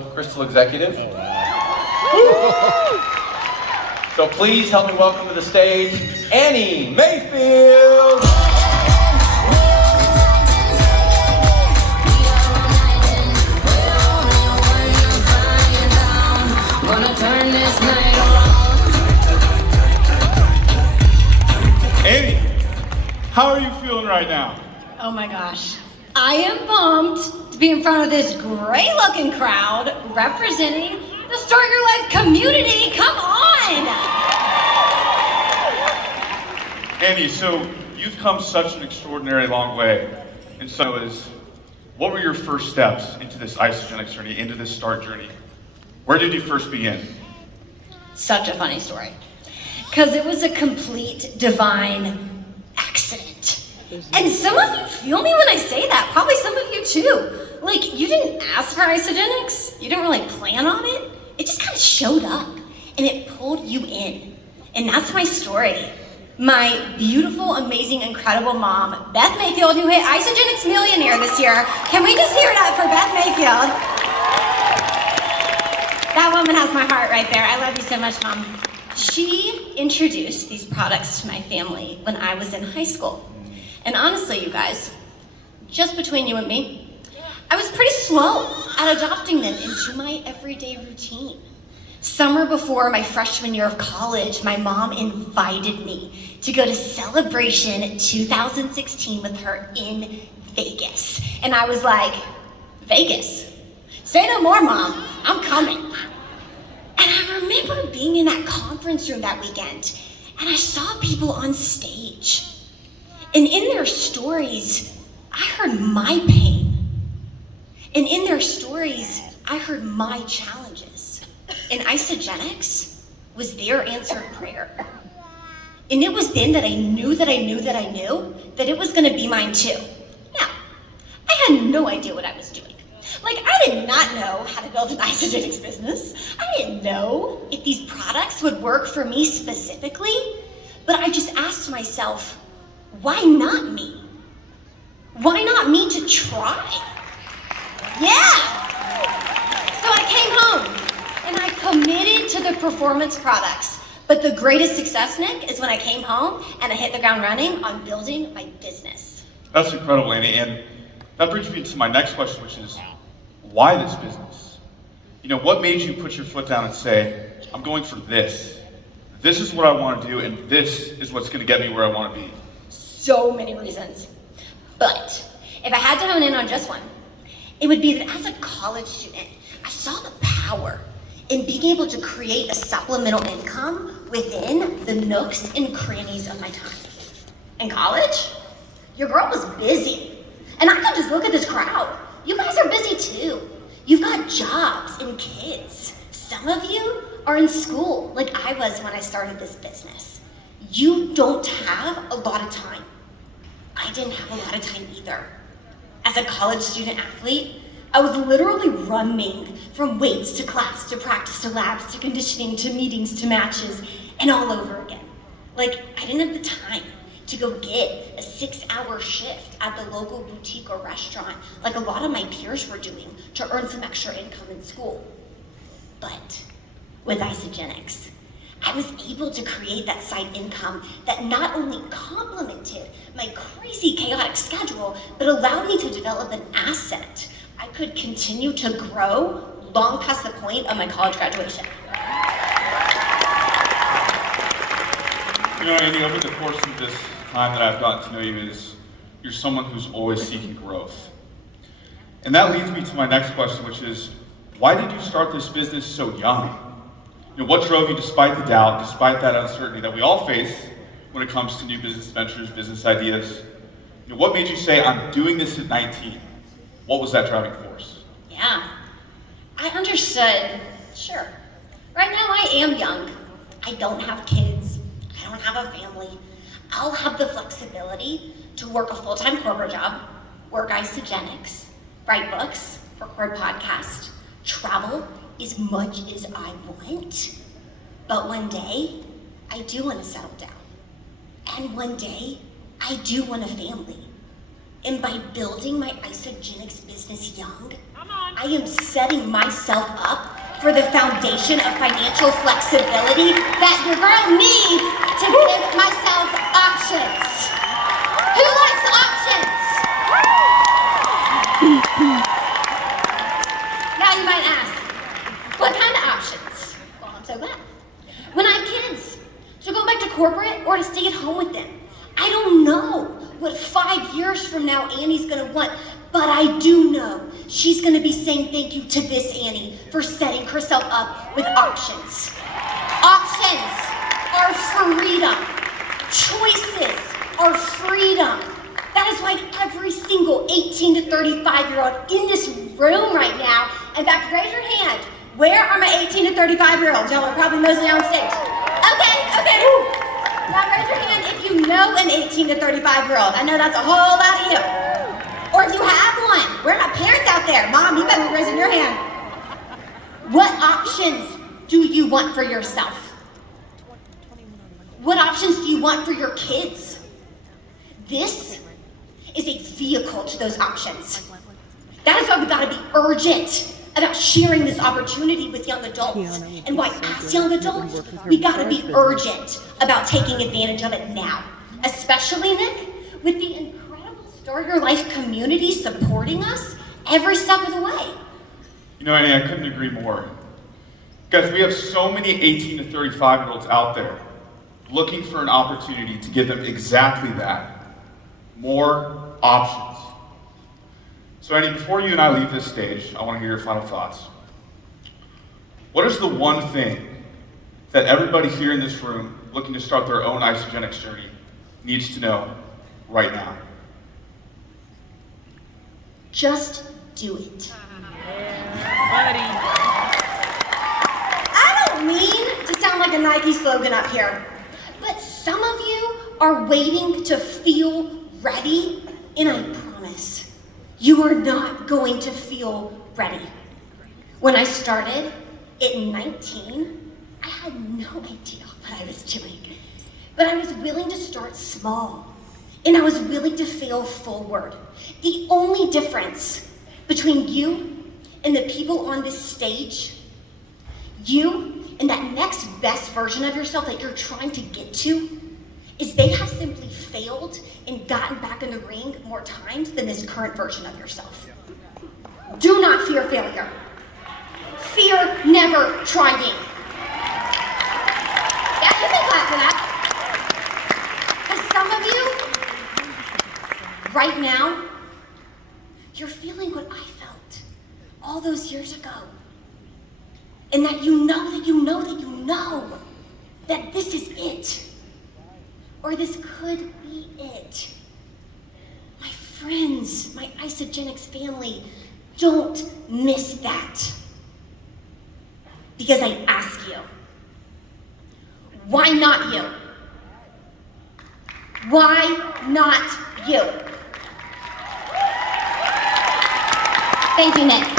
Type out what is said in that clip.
Crystal executive. So please help me welcome to the stage, Annie Mayfield. Annie, how are you feeling right now? Oh my gosh. I am pumped to be in front of this great looking crowd representing the Start Your Life community. Come on! Annie, so you've come such an extraordinary long way. And so what were your first steps into this Isagenix journey, into this start journey? Where did you first begin? Such a funny story. Because it was a complete divine accident. And some of you feel me when I say that. Probably some of you too. Like, you didn't ask for Isagenix. You didn't really plan on it. It just kind of showed up and it pulled you in. And that's my story. My beautiful, amazing, incredible mom, Beth Mayfield, who hit Isagenix Millionaire this year. Can we just hear it up for Beth Mayfield? That woman has my heart right there. I love you so much, Mom. She introduced these products to my family when I was in high school. And honestly, you guys, just between you and me, I was pretty slow at adopting them into my everyday routine. Summer before my freshman year of college, my mom invited me to go to Celebration 2016 with her in Vegas. And I was like, Vegas? Say no more, Mom, I'm coming. And I remember being in that conference room that weekend, and I saw people on stage. And in their stories, I heard my pain. And in their stories, I heard my challenges. And Isagenix was their answered prayer. And it was then that I knew that it was gonna be mine too. Now, I had no idea what I was doing. Like, I did not know how to build an Isagenix business. I didn't know if these products would work for me specifically, but I just asked myself, why not me? Why not me to try? Yeah! So I came home and I committed to the performance products. But the greatest success, Nick, is when I came home and I hit the ground running on building my business. That's incredible, Annie. And that brings me to my next question, which is, why this business? You know, what made you put your foot down and say, I'm going for this. This is what I want to do, and this is what's going to get me where I want to be. So many reasons. But if I had to hone in on just one, it would be that as a college student, I saw the power in being able to create a supplemental income within the nooks and crannies of my time. In college, your girl was busy. And I could just look at this crowd. You guys are busy too. You've got jobs and kids. Some of you are in school like I was when I started this business. You don't have a lot of time. I didn't have a lot of time either. As a college student athlete, I was literally running from weights to class to practice to labs to conditioning to meetings to matches and all over again. Like, I didn't have the time to go get a 6-hour shift at the local boutique or restaurant like a lot of my peers were doing to earn some extra income in school. But with Isagenix, I was able to create that side income that not only complemented my crazy chaotic schedule, but allowed me to develop an asset I could continue to grow long past the point of my college graduation. You know, Annie, over the course of this time that I've gotten to know you is you're someone who's always seeking growth. And that leads me to my next question, which is, why did you start this business so young? You know, what drove you despite the doubt, despite that uncertainty that we all face when it comes to new business ventures, business ideas? You know, what made you say, I'm doing this at 19? What was that driving force? Yeah, I understood, sure. Right now I am young. I don't have kids. I don't have a family. I'll have the flexibility to work a full-time corporate job, work Isagenix, write books, record podcasts, travel as much as I want. But one day, I do want to settle down. And one day, I do want a family. And by building my Isagenix business young, I am setting myself up for the foundation of financial flexibility that your girl needs to give myself options. Who likes options? Now you might ask, what kind of options? Well, I'm so glad. When I have kids, to go back to corporate or to stay at home with them. I don't know what 5 years from now Annie's gonna want, but I do know she's gonna be saying thank you to this Annie for setting herself up with options. Options are freedom. Choices are freedom. That is why every single 18 to 35-year-old in this room right now, in fact, raise your hand. Where are my 18 to 35-year-olds? Y'all are probably mostly on stage. Okay. Now raise your hand if you know an 18 to 35-year-old. I know that's a whole lot of you. Or if you have one. Where are my parents out there? Mom, you better be raising your hand. What options do you want for yourself? What options do you want for your kids? This is a vehicle to those options. That is why we gotta be urgent about sharing this opportunity with young adults. And why, as young adults, we gotta be urgent about taking advantage of it now. Especially, Nick, with the incredible Start Your Life community supporting us every step of the way. You know, Annie, I couldn't agree more. Guys, we have so many 18 to 35-year-olds out there looking for an opportunity to give them exactly that, more options. So Annie, before you and I leave this stage, I want to hear your final thoughts. What is the one thing that everybody here in this room looking to start their own Isagenix journey needs to know right now? Just do it. I don't mean to sound like a Nike slogan up here, but some of you are waiting to feel ready, and I promise you are not going to feel ready. When I started at 19, I had no idea what I was doing, but I was willing to start small, and I was willing to fail forward. The only difference between you and the people on this stage, you and that next best version of yourself that you're trying to get to, is they have simply failed and gotten back in the ring more times than this current version of yourself. Do not fear failure. Fear never trying. Yeah, you can clap for that. Because some of you, right now, you're feeling what I felt all those years ago. And that you know that this is it. Or this could be it. My friends, my Isagenix family, don't miss that. Because I ask you, why not you? Why not you? Thank you, Nick.